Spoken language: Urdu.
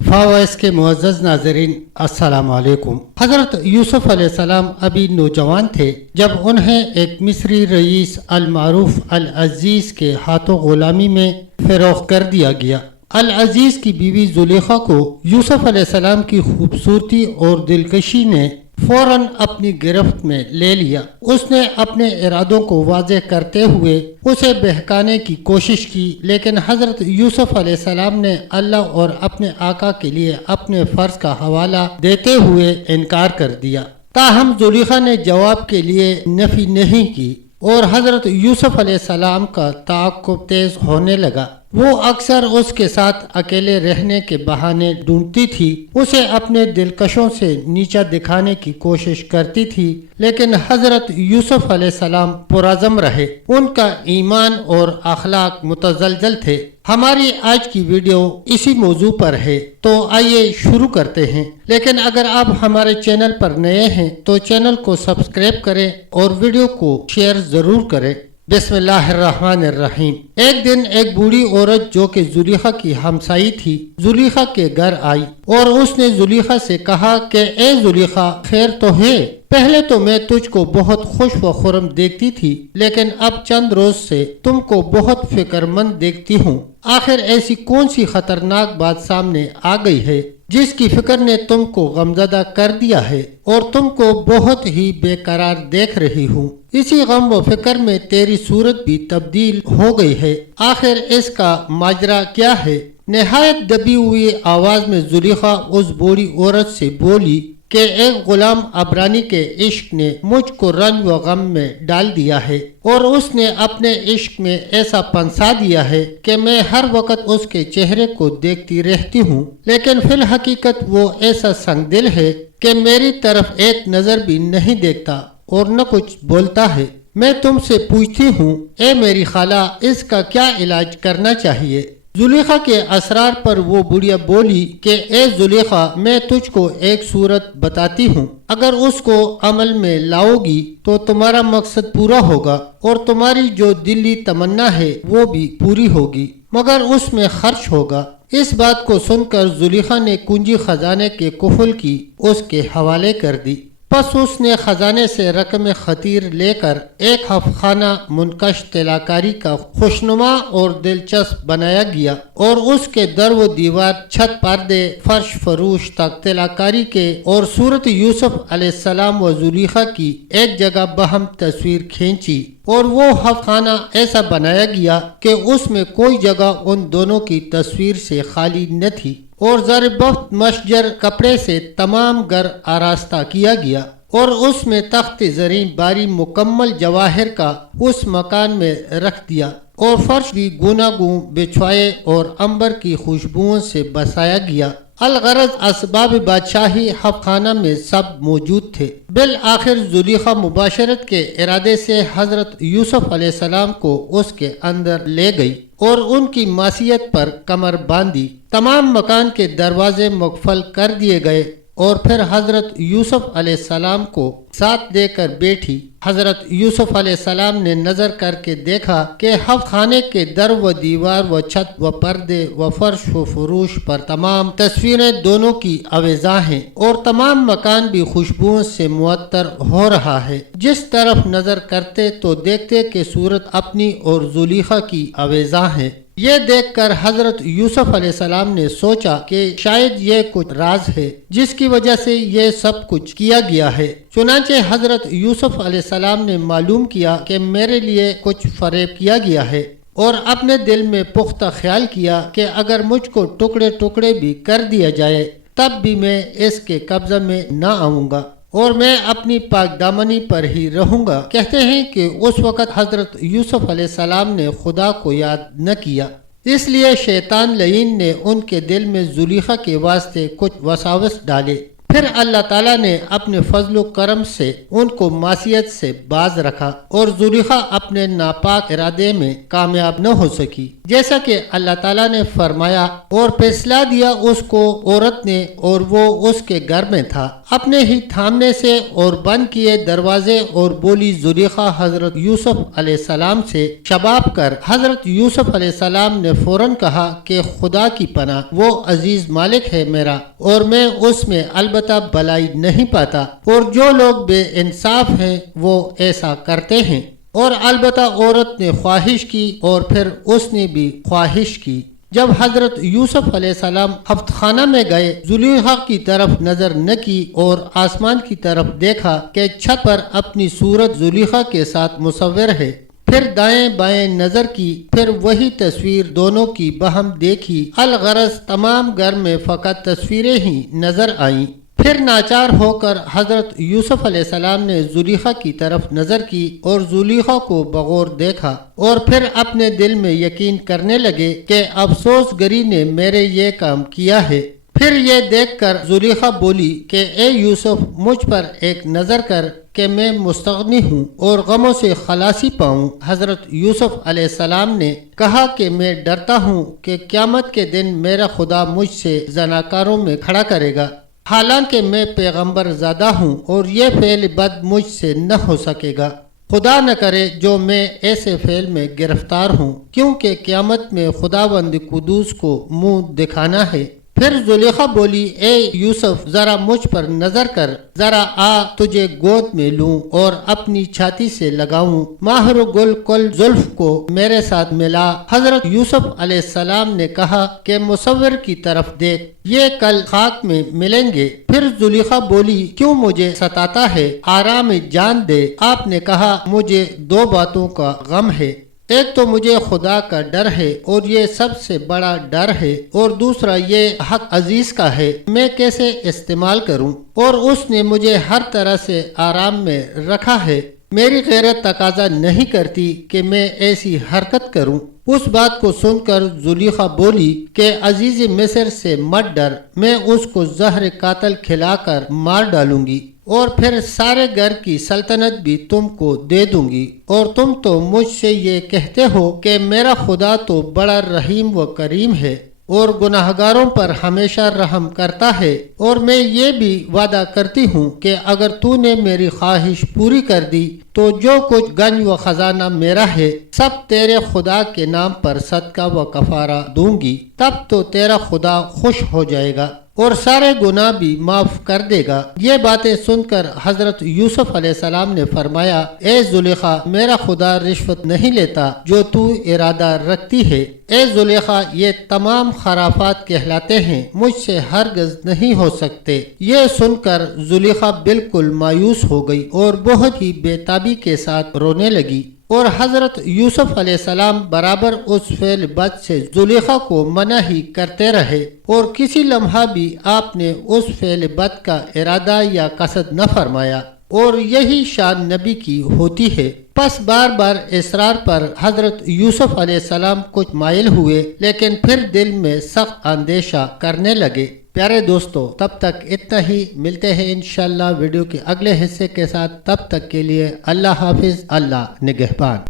فاویس کے معزز ناظرین السلام علیکم۔ حضرت یوسف علیہ السلام ابھی نوجوان تھے جب انہیں ایک مصری رئیس المعروف العزیز کے ہاتھوں غلامی میں فروخت کر دیا گیا۔ العزیز کی بیوی زلیخا کو یوسف علیہ السلام کی خوبصورتی اور دلکشی نے فوراً اپنی گرفت میں لے لیا۔ اس نے اپنے ارادوں کو واضح کرتے ہوئے اسے بہکانے کی کوشش کی، لیکن حضرت یوسف علیہ السلام نے اللہ اور اپنے آقا کے لیے اپنے فرض کا حوالہ دیتے ہوئے انکار کر دیا۔ تاہم زلیخا نے جواب کے لیے نفی نہیں کی اور حضرت یوسف علیہ السلام کا تعاقب تیز ہونے لگا۔ وہ اکثر اس کے ساتھ اکیلے رہنے کے بہانے ڈھونڈتی تھی، اسے اپنے دلکشوں سے نیچا دکھانے کی کوشش کرتی تھی، لیکن حضرت یوسف علیہ السلام پرعزم رہے، ان کا ایمان اور اخلاق متزلزل تھے۔ ہماری آج کی ویڈیو اسی موضوع پر ہے، تو آئیے شروع کرتے ہیں۔ لیکن اگر آپ ہمارے چینل پر نئے ہیں تو چینل کو سبسکرائب کریں اور ویڈیو کو شیئر ضرور کریں۔ بسم اللہ الرحمن الرحیم۔ ایک دن ایک بوڑھی عورت جو کہ زلیخا کی ہمسائی تھی زلیخا کے گھر آئی اور اس نے زلیخا سے کہا کہ اے زلیخا، خیر تو ہے؟ پہلے تو میں تجھ کو بہت خوش و خرم دیکھتی تھی، لیکن اب چند روز سے تم کو بہت فکر مند دیکھتی ہوں۔ آخر ایسی کون سی خطرناک بات سامنے آ گئی ہے جس کی فکر نے تم کو غمزدہ کر دیا ہے اور تم کو بہت ہی بے قرار دیکھ رہی ہوں؟ اسی غم و فکر میں تیری صورت بھی تبدیل ہو گئی ہے۔ آخر اس کا ماجرا کیا ہے؟ نہایت دبی ہوئی آواز میں زلیخا اس بوڑھی عورت سے بولی کہ ایک غلام عبرانی کے عشق نے مجھ کو رنج و غم میں ڈال دیا ہے اور اس نے اپنے عشق میں ایسا پنسا دیا ہے کہ میں ہر وقت اس کے چہرے کو دیکھتی رہتی ہوں، لیکن فی الحقیقت وہ ایسا سنگ دل ہے کہ میری طرف ایک نظر بھی نہیں دیکھتا اور نہ کچھ بولتا ہے۔ میں تم سے پوچھتی ہوں اے میری خالہ، اس کا کیا علاج کرنا چاہیے؟ زلیخا کے اسرار پر وہ بڑھیا بولی کہ اے زلیخا، میں تجھ کو ایک صورت بتاتی ہوں، اگر اس کو عمل میں لاؤ گی تو تمہارا مقصد پورا ہوگا اور تمہاری جو دلی تمنا ہے وہ بھی پوری ہوگی، مگر اس میں خرچ ہوگا۔ اس بات کو سن کر زلیخا نے کنجی خزانے کے قفل کی اس کے حوالے کر دی۔ پس اس نے خزانے سے رقم خطیر لے کر ایک خانہ منقش طلاکاری کا خوشنما اور دلچسپ بنایا گیا اور اس کے در و دیوار، چھت، پردے، فرش فروش تک طلاکاری کے اور صورت یوسف علیہ السلام و زلیخا کی ایک جگہ بہم تصویر کھینچی اور وہ خانہ ایسا بنایا گیا کہ اس میں کوئی جگہ ان دونوں کی تصویر سے خالی نہ تھی اور زربفت مشجر کپڑے سے تمام گھر آراستہ کیا گیا اور اس میں تخت زریں باری مکمل جواہر کا اس مکان میں رکھ دیا اور فرش بھی گوناگون بچھوائے اور عنبر کی خوشبوؤں سے بسایا گیا۔ الغرض اسباب بادشاہی خانہ میں سب موجود تھے۔ بالآخر زلیخا مباشرت کے ارادے سے حضرت یوسف علیہ السلام کو اس کے اندر لے گئی اور ان کی معصیت پر کمر باندھی۔ تمام مکان کے دروازے مقفل کر دیے گئے اور پھر حضرت یوسف علیہ السلام کو ساتھ دے کر بیٹھی۔ حضرت یوسف علیہ السلام نے نظر کر کے دیکھا کہ خانے کے در و دیوار و چھت و پردے و فرش و فروش پر تمام تصویریں دونوں کی آویزاں ہیں اور تمام مکان بھی خوشبوؤں سے معطر ہو رہا ہے۔ جس طرف نظر کرتے تو دیکھتے کہ صورت اپنی اور زلیخا کی آویزاں ہیں۔ یہ دیکھ کر حضرت یوسف علیہ السلام نے سوچا کہ شاید یہ کچھ راز ہے جس کی وجہ سے یہ سب کچھ کیا گیا ہے۔ چنانچہ حضرت یوسف علیہ السلام نے معلوم کیا کہ میرے لیے کچھ فریب کیا گیا ہے اور اپنے دل میں پختہ خیال کیا کہ اگر مجھ کو ٹکڑے ٹکڑے بھی کر دیا جائے تب بھی میں اس کے قبضہ میں نہ آؤں گا اور میں اپنی پاک دامنی پر ہی رہوں گا۔ کہتے ہیں کہ اس وقت حضرت یوسف علیہ السلام نے خدا کو یاد نہ کیا، اس لیے شیطان لعین نے ان کے دل میں زلیخا کے واسطے کچھ وساوس ڈالے پھر اللہ تعالیٰ نے اپنے فضل و کرم سے ان کو معصیت سے باز رکھا اور زلیخا اپنے ناپاک ارادے میں کامیاب نہ ہو سکی، جیسا کہ اللہ تعالیٰ نے فرمایا، اور پھسلا دیا اس کو عورت نے اور وہ اس کے گھر میں تھا اپنے ہی تھامنے سے، اور بند کیے دروازے، اور بولی زلیخا حضرت یوسف علیہ السلام سے شباب کر۔ حضرت یوسف علیہ السلام نے فوراً کہا کہ خدا کی پناہ، وہ عزیز مالک ہے میرا، اور میں اس میں البتہ بلائی نہیں پاتا، اور جو لوگ بے انصاف ہیں وہ ایسا کرتے ہیں۔ اور البتہ عورت نے خواہش کی اور پھر اس نے بھی خواہش کی۔ جب حضرت یوسف علیہ السلام ہفت خانہ میں گئے، زلیخا کی طرف نظر نہ کی اور آسمان کی طرف دیکھا کہ چھت پر اپنی صورت زلیخا کے ساتھ مصور ہے۔ پھر دائیں بائیں نظر کی، پھر وہی تصویر دونوں کی بہم دیکھی، الغرض تمام گھر میں فقط تصویریں ہی نظر آئیں۔ پھر ناچار ہو کر حضرت یوسف علیہ السلام نے زلیخا کی طرف نظر کی اور زلیخا کو بغور دیکھا، اور پھر اپنے دل میں یقین کرنے لگے کہ افسوس گری نے میرے یہ کام کیا ہے۔ پھر یہ دیکھ کر زلیخا بولی کہ اے یوسف، مجھ پر ایک نظر کر کہ میں مستغنی ہوں اور غموں سے خلاصی پاؤں۔ حضرت یوسف علیہ السلام نے کہا کہ میں ڈرتا ہوں کہ قیامت کے دن میرا خدا مجھ سے زناکاروں میں کھڑا کرے گا، حالانکہ میں پیغمبر زادہ ہوں اور یہ فعل بد مجھ سے نہ ہو سکے گا۔ خدا نہ کرے جو میں ایسے فعل میں گرفتار ہوں، کیونکہ قیامت میں خداوند قدوس کو منہ دکھانا ہے۔ پھر زلیخا بولی، اے یوسف، ذرا مجھ پر نظر کر، ذرا آ تجھے گود میں لوں اور اپنی چھاتی سے لگاؤں، ماہر و گل کل زلف کو میرے ساتھ ملا۔ حضرت یوسف علیہ السلام نے کہا کہ مصور کی طرف دیکھ، یہ کل خاک میں ملیں گے۔ پھر زلیخا بولی، کیوں مجھے ستاتا ہے، آرام جان دے۔ آپ نے کہا، مجھے دو باتوں کا غم ہے، ایک تو مجھے خدا کا ڈر ہے اور یہ سب سے بڑا ڈر ہے، اور دوسرا یہ حق عزیز کا ہے، میں کیسے استعمال کروں؟ اور اس نے مجھے ہر طرح سے آرام میں رکھا ہے، میری غیرت تقاضا نہیں کرتی کہ میں ایسی حرکت کروں۔ اس بات کو سن کر زلیخا بولی کہ عزیز مصر سے مت ڈر، میں اس کو زہر قاتل کھلا کر مار ڈالوں گی، اور پھر سارے گھر کی سلطنت بھی تم کو دے دوں گی، اور تم تو مجھ سے یہ کہتے ہو کہ میرا خدا تو بڑا رحیم و کریم ہے اور گناہگاروں پر ہمیشہ رحم کرتا ہے، اور میں یہ بھی وعدہ کرتی ہوں کہ اگر تو نے میری خواہش پوری کر دی تو جو کچھ گنج و خزانہ میرا ہے سب تیرے خدا کے نام پر صدقہ و کفارہ دوں گی، تب تو تیرا خدا خوش ہو جائے گا اور سارے گناہ بھی معاف کر دے گا۔ یہ باتیں سن کر حضرت یوسف علیہ السلام نے فرمایا، اے زلیخا، میرا خدا رشوت نہیں لیتا جو تو ارادہ رکھتی ہے۔ اے زلیخا، یہ تمام خرافات کہلاتے ہیں، مجھ سے ہرگز نہیں ہو سکتے۔ یہ سن کر زلیخا بالکل مایوس ہو گئی اور بہت ہی بے تابی کے ساتھ رونے لگی، اور حضرت یوسف علیہ السلام برابر اس فعل بد سے زلیخا کو منع ہی کرتے رہے، اور کسی لمحہ بھی آپ نے اس فعل بد کا ارادہ یا قصد نہ فرمایا، اور یہی شان نبی کی ہوتی ہے۔ پس بار بار اصرار پر حضرت یوسف علیہ السلام کچھ مائل ہوئے، لیکن پھر دل میں سخت اندیشہ کرنے لگے۔ پیارے دوستو، تب تک اتنا ہی، ملتے ہیں انشاءاللہ ویڈیو کے اگلے حصے کے ساتھ، تب تک کے لیے اللہ حافظ، اللہ نگہبان۔